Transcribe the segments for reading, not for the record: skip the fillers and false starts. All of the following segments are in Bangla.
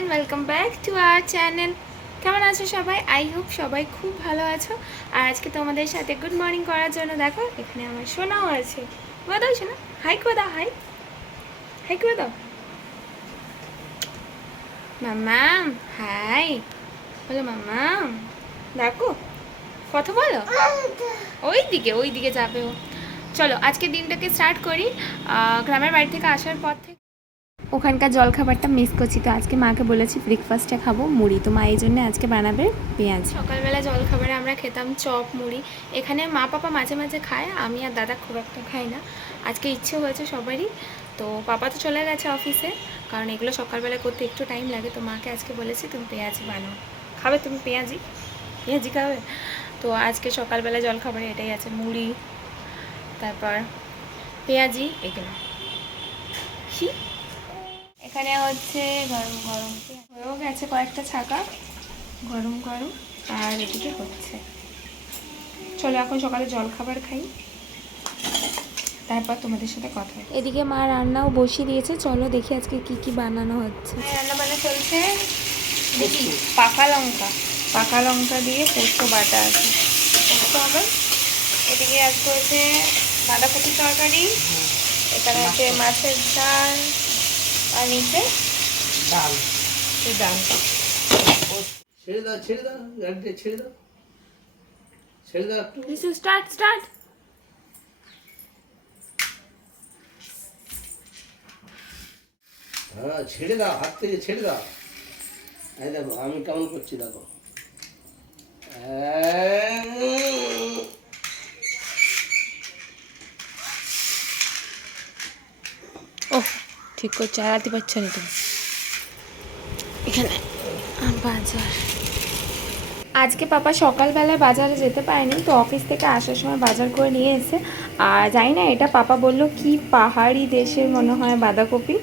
Everyone, welcome back to our channel. কেমন আছো সবাই? আই হোপ সবাই খুব ভালো আছো। আর আজকে তোমাদের সাথে গুড মর্নিং করার জন্য দেখো এখানে আমার সোনাও আছে। করে দাও সোনা, হাই করে দাও, হাই হাই করে দাও মাম্মাম, হাই বলো মাম্মাম। দেখো কথা বলো, ওই দিকে যাবে ও। চলো আজকে দিনটাকে স্টার্ট করি। গ্রামের বাড়ি থেকে আসার পর থেকে ওখানকার জলখাবারটা মিস করছি, তো আজকে মাকে বলেছি ব্রেকফাস্টে খাবো মুড়ি, তো মা এই জন্য আজকে বানাবে পেঁয়াজ। সকালবেলা জলখাবারে আমরা খেতাম চপ মুড়ি। এখানে মা পাপা মাঝে মাঝে খায়, আমি আর দাদা খুব একটা খাই না। আজকে ইচ্ছে হয়েছে সবারই। তো পাপা তো চলে গেছে অফিসে, কারণ এগুলো সকালবেলা করতে একটু টাইম লাগে। তো মাকে আজকে বলেছি তুমি পেঁয়াজি বানাও, খাবে তুমি পেঁয়াজি? পেঁয়াজি খাবে? তো আজকে সকালবেলা জলখাবারে এটাই আছে, মুড়ি, তারপর পেঁয়াজি, এগুলো। এখানে হচ্ছে গরম গরম হয়েও গেছে কয়েকটা ছাকা, গরম গরম। আর এদিকে হচ্ছে, চলো এখন সকালে জলখাবার খাই, তারপর তোমাদের সাথে কথা হয়। এদিকে মা রান্নাও বসিয়ে দিয়েছে, চলো দেখি আজকে কি কি বানানো হচ্ছে। রান্না বান্না চলছে, দেখি পাকা লঙ্কা দিয়ে পোস্ত বাটা আছে, পোস্ত হবে। এদিকে আজকে হচ্ছে বাঁধাকপি তরকারি, এখানে আছে মাছের ঝাল, আর নিচে ডাল। ডাল ছেড়ে দাও, ছেড়ে দাও, গাড়িটা ছেড়ে দাও, ছেড়ে দাও একটু। স্টার্ট। হ্যাঁ ছেড়ে দাও, হাত থেকে ছেড়ে দাও। এই দেখো আমি কেমন করছি, দেখো। ও ঠিক করে চালাতে পারছো না তুমি। এখানে বাজার, আজকে পাপা সকালবেলায় বাজারে যেতে পারেনি, তো অফিস থেকে আসার সময় বাজার করে নিয়ে এসে। আর জানি না এটা পাপা বললো কি পাহাড়ি দেশের মনে হয় বাঁধাকপি,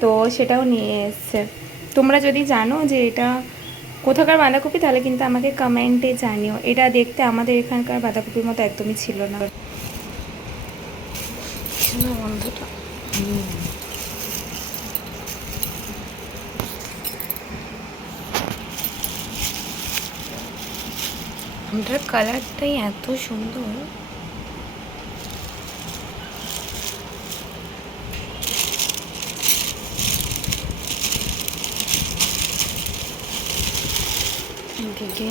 তো সেটাও নিয়ে এসছে। তোমরা যদি জানো যে এটা কোথাকার বাঁধাকপি তাহলে কিন্তু আমাকে কমেন্টে জানিও। এটা দেখতে আমাদের এখানকার বাঁধাকপির মতো একদমই ছিল না। বন্ধুটা আমটার কালারটাই এত সুন্দর। এদিকে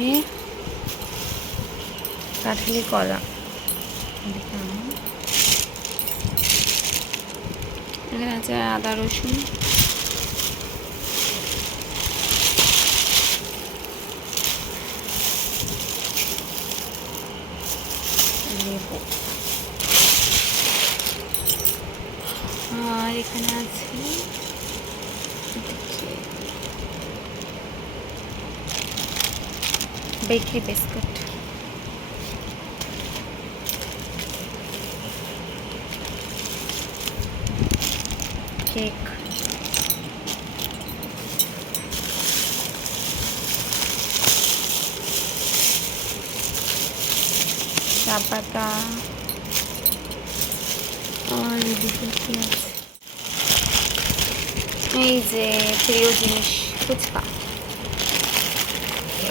কাঠালি কলা, এখানে আছে আদা রসুন, লেবু, আর এখানে আছে বেকরি বিস্কুট, কেক, চা পাতা, আর এদিকে কি আছে, এই যে প্রিয় জিনিস ফুচকা।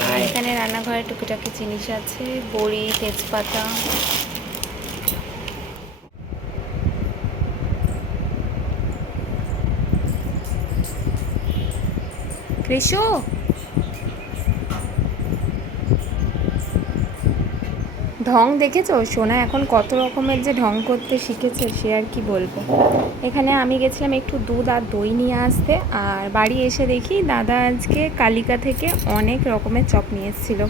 আর এখানে রান্নাঘরে টুকিটাকি জিনিস আছে, বড়ি, তেজপাতা। কৃষু ঢং দেখেছো? সোনা এখন কত রকমের যে ঢং করতে শিখেছে সে আর কি বলবো। এখানে আমি গেছিলাম একটু দুধ আর দই নিয়ে আসতে, আর বাড়ি এসে দেখি দাদা আজকে কালিকা থেকে অনেক রকমের চপ নিয়ে এসেছিলো।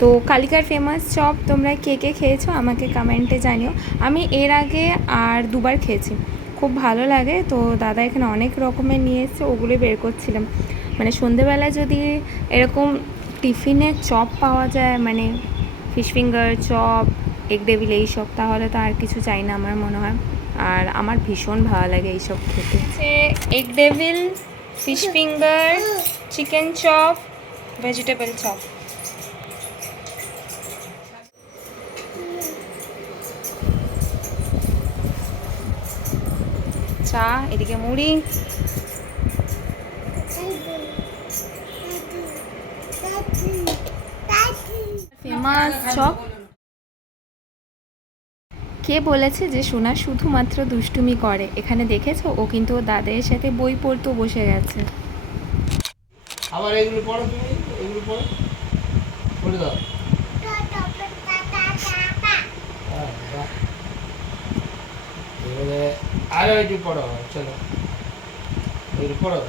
তো কালিকার ফেমাস চপ তোমরা কে কে খেয়েছো আমাকে কমেন্টে জানিও। আমি এর আগে আর দুবার খেয়েছি, খুব ভালো লাগে। তো দাদা এখানে অনেক রকমের নিয়ে এসছে, ওগুলো বের করছিলাম। মানে সন্ধেবেলায় যদি এরকম টিফিনে চপ পাওয়া যায়, মানে fish finger, chop, egg devil, এইসব, তাহলে তো আর কিছু চাই না আমার মনে হয়। আর আমার ভীষণ ভালো লাগে এইসব খেতে। Egg devil, fish finger, chicken chop, vegetable chop. চা, এদিকে মুড়ি, ফেমাস চপ। কে বলেছে যে সোনা শুধুমাত্র দুষ্টুমি করে? এখানে দেখেছো, ও কিন্তু ওর দাদার সাথে বই পড়তেও বসে গেছে। আবার এগুলো পড়ো, তুমি এগুলো পড়ো, পড়ে দাও। হ্যাঁ, বাহ। এবারে আরো একটু পড়ো, চলো এগুলো পড়ো।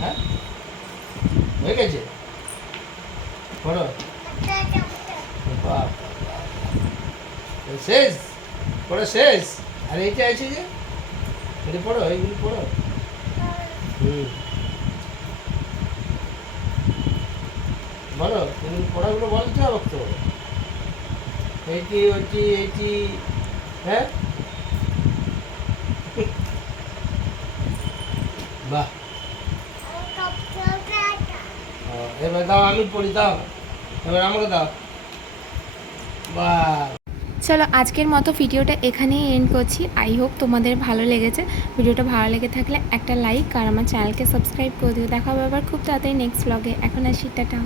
হ্যাঁ, হয়ে গেছে, পড়ো। বাহ, শেষ, পড়ো শেষ। আর এইটা আছে যে, এটা পড়ো, এইগুলো পড়ো। বলো, এগুলো পড়াগুলো বলতে হবে তো। এইটি ওইটি এইটি, হ্যাঁ, বাহ। এবার দাও, আমি পড়ি, দাও এবার আমাকে দাও। বাহ। চলো আজকের মতো ভিডিওটা এখানেই এন্ড করছি। আই হোপ তোমাদের ভালো লেগেছে। ভিডিওটা ভালো লেগে থাকলে একটা লাইক আর আমার চ্যানেলকে সাবস্ক্রাইব করে দিও। দেখা হবে আবার খুব তাড়াতাড়ি নেক্সট ব্লগে। এখন আসি, টাটা।